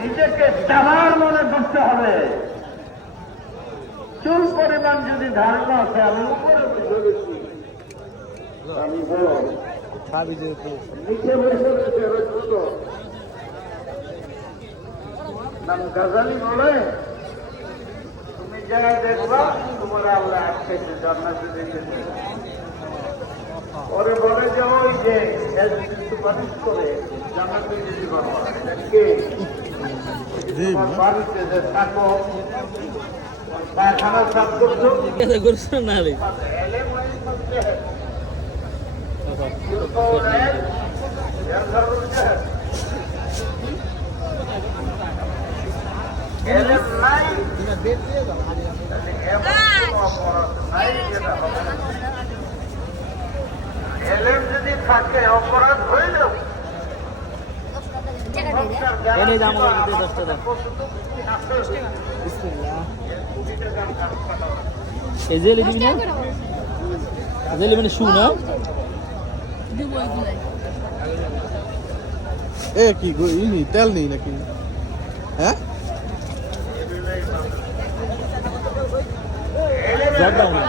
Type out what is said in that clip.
নিজেকে চালার মনে করতে হবে। চুল পরিমাণ যদি ধারণা আছে আমি উপরে ধরেছি, আমি বড় নিচে বসে ছোট। নাম গাজালি বলে তুমি যারা দেখবা তোমার আল্লাহ আটকেছে জান্নাতে দেখেছে। পরে বলে যে ওই যে সুপারিশ করে জান্নাতে যদি বাবা কে তোমার বাড়িতে যে থাকো পায়খানা সাফ করছো না রে এলেম যদি থাকে অপরাধ হইলেও এজেলি দিবি না এজেলি মানে শু না এ কি ইনি তেল নেই নাকি হ্যাঁ যাক দাও না